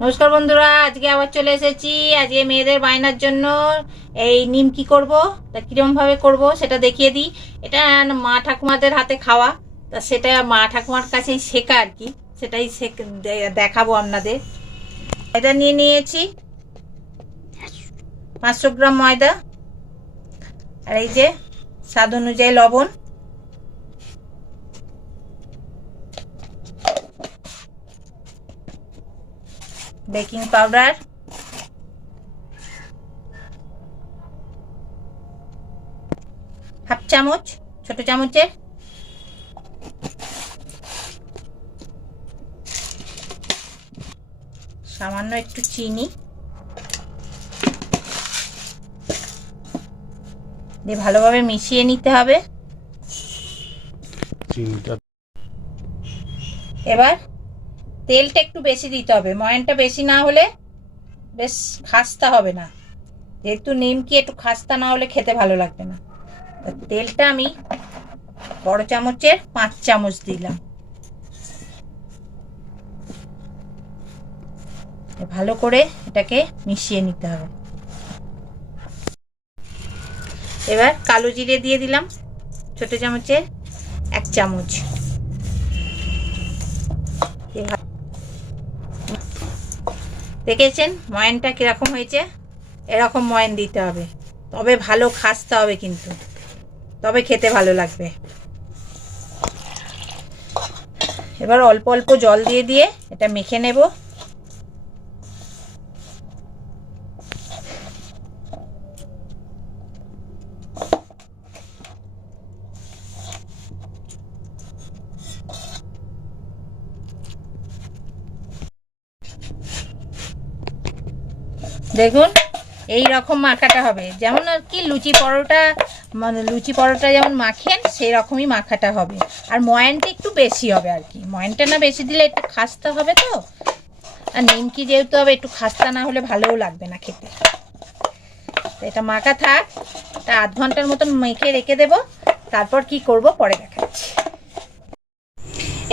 নমস্কার বন্ধুরা, আজকে আবার চলে এসেছি। আজকে মেয়েদের বায়নার জন্য। এই নিম নিমকি করব? তা কীরমভাবে করব সেটা দেখিয়ে দিই। এটা মা ঠাকুমাদের হাতে খাওয়া। তা সেটা মা ঠাকুমার কাছেই শেখা আর কি। সেটাই দেখাবো আপনাদের। এটা নিয়ে নিয়েছি। পাঁচশো গ্রাম ময়দা। আর এই যে স্বাদ অনুযায়ী লবণ। Baking powder. হাফ চামচ ছোট চামচের। সামান্য একটু চিনি। দিয়ে ভালোভাবে মিশিয়ে নিতে হবে। এবার তেলটা একটু বেশি দিতে হবে। ময়ানটা বেশি না হলে বেশ খাস্তা হবে না। যেহেতু নিমকি একটু খাস্তা না হলে খেতে ভালো লাগবে না। তেলটা আমি বড় চামচের পাঁচ চামচ দিলাম। ভালো করে এটাকে মিশিয়ে নিতে হবে। এবার কালো জিরে দিয়ে দিলাম ছোট চামচের এক চামচ। দেখেছেন? ময়নটা কীরকম হয়েছে? এরকম ময়ন দিতে হবে। তবে ভালো খাসতে হবে কিন্তু। তবে খেতে ভালো লাগবে। এবার অল্প অল্প জল দিয়ে দিয়ে এটা মেখে নেব। দেখুন, এই রকম মাখাটা হবে। যেমন আর কি, লুচি পরোটা মানে লুচি পরোটা যেমন মাখেন, সেই রকমই মাখাটা হবে। আর ময়ানটা একটু বেশি হবে আর কি। ময়ানটা না বেশি দিলে একটু খাস্তা হবে তো। আর নিমকি যেহেতু হবে, একটু খাস্তা না হলে ভালোও লাগবে না খেতে। এটা মাখা থাক। তা আধ ঘণ্টার মতন মেখে রেখে দেব। তারপর কি করব পরে দেখাচ্ছি।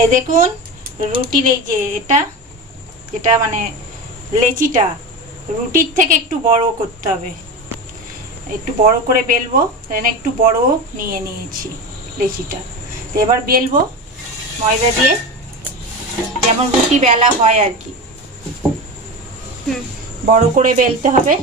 এ দেখুন, রুটির এই যে এটা এটা মানে লেচিটা। রুটির থেকে একটু বড় করতে হবে। একটু বড় করে বেলবো দেন একটু বড় নিয়ে নিয়েছি লেচিটা তো এবার বেলবো ময়দা দিয়ে যেমন রুটি বেলা হয় আর কি। হুম, বড় করে বেলতে হবে।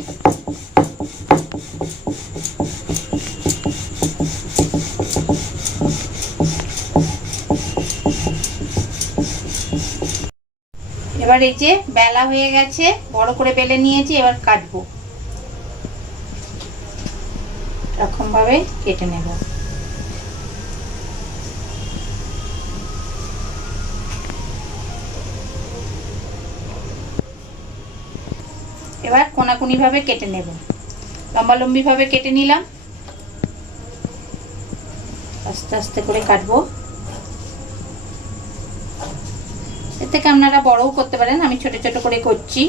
এবার এই যে বেলা হয়ে গেছে, বড় করে বেলে নিয়েছি, এবার কাটবো। এরকম ভাবে কেটে নেব। এবার কোনাকুনি ভাবে কেটে নেব। লম্বালম্বি ভাবে কেটে নিলাম। আস্তে আস্তে করে কাটবো এর থেকে আপনারা বড়ও করতে পারেন, আমি ছোট ছোট করে করছি।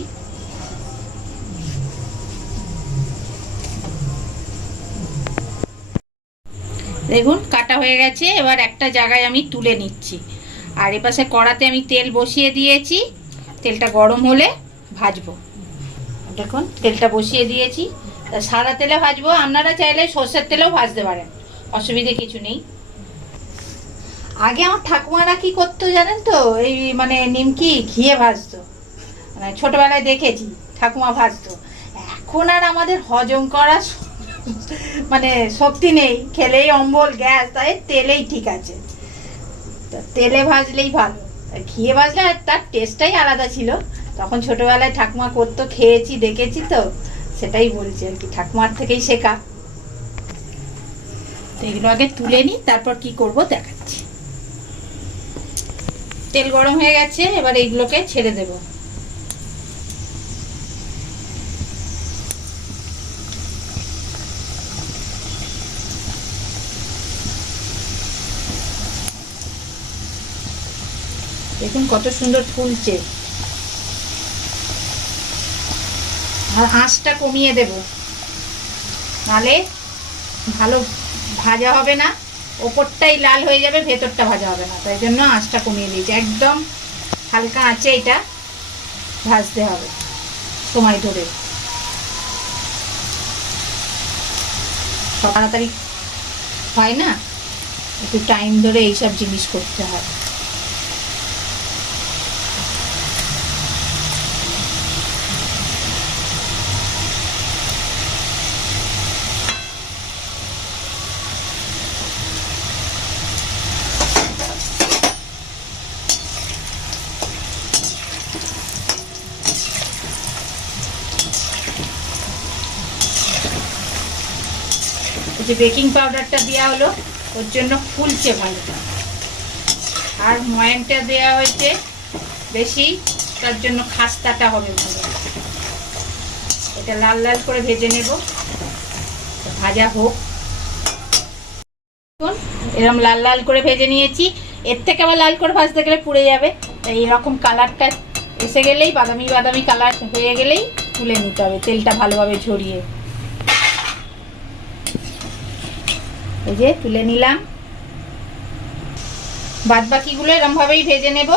দেখুন, কাটা হয়ে গেছে, এবার একটা জায়গায় আমি তুলে নিচ্ছি। আর এপাশে কড়াতে আমি তেল বসিয়ে দিয়েছি, তেলটা গরম হলে ভাজবো। দেখুন, তেলটা বসিয়ে দিয়েছি সাদা তেলে ভাজবো, আপনারা চাইলে সর্ষের তেলেও ভাজতে পারেন, অসুবিধে কিছু নেই। আগে আমার ঠাকুমারা কি করতো জানেন তো? এই মানে নিমকি ঘিয়ে ভাজতো। মানে ছোটবেলায় দেখেছি, ঠাকুমা ভাজতো। এখন আর আমাদের হজম করা মানে শক্তি নেই। খেলেই অম্বল, গ্যাস, তাই তেলেই ঠিক আছে। তেলে ভাজলেই ভালো। ঘিয়ে ভাজলে তার টেস্টটাই আলাদা ছিল। তখন ছোটবেলায় ঠাকুমা করতো, খেয়েছি, দেখেছি তো। সেটাই বলছি আর কি, ঠাকুমার থেকেই শেখা। তো এগুলো আগে তুলে নিই, তারপর কি করব দেখাচ্ছি। তেল গরম হয়ে গেছে, এবার এইগুলোকে ছেড়ে দেব। দেখুন কত সুন্দর ফুলছে। আর আঁচটা কমিয়ে দেব। নালে ভালো ভাজা হবে না। ওপরটাই লাল হয়ে যাবে, ভেতরটা ভাজা হবে না। তাই জন্য আঁচটা কমিয়ে দিয়েছি একদম হালকা আঁচে এটা ভাজতে হবে সময় ধরে। তাড়াতাড়ি হয় না? একটু টাইম ধরে এইসব জিনিস করতে হয় যে বেকিং পাউডারটা দেওয়া হলো, ওর জন্য ফুলছে ভালো আর ময়ানটা দেওয়া হয়েছে বেশি, তার জন্য খাস্তাটা হবে ভালো এটা লাল লাল করে ভেজে নেব। ভাজা হোক। এরকম লাল লাল করে ভেজে নিয়েছি। এর থেকে আবার লাল করে ভাজতে গেলে পুড়ে যাবে। তাই এরকম কালারটা এসে গেলেই বাদামি বাদামি কালার হয়ে গেলেই তুলে নিতে হবে তেলটা ভালোভাবে ঝরিয়ে। এই যে তুলে নিলাম। বাদ বাকিগুলো এরমভাবেই ভেজে নেব।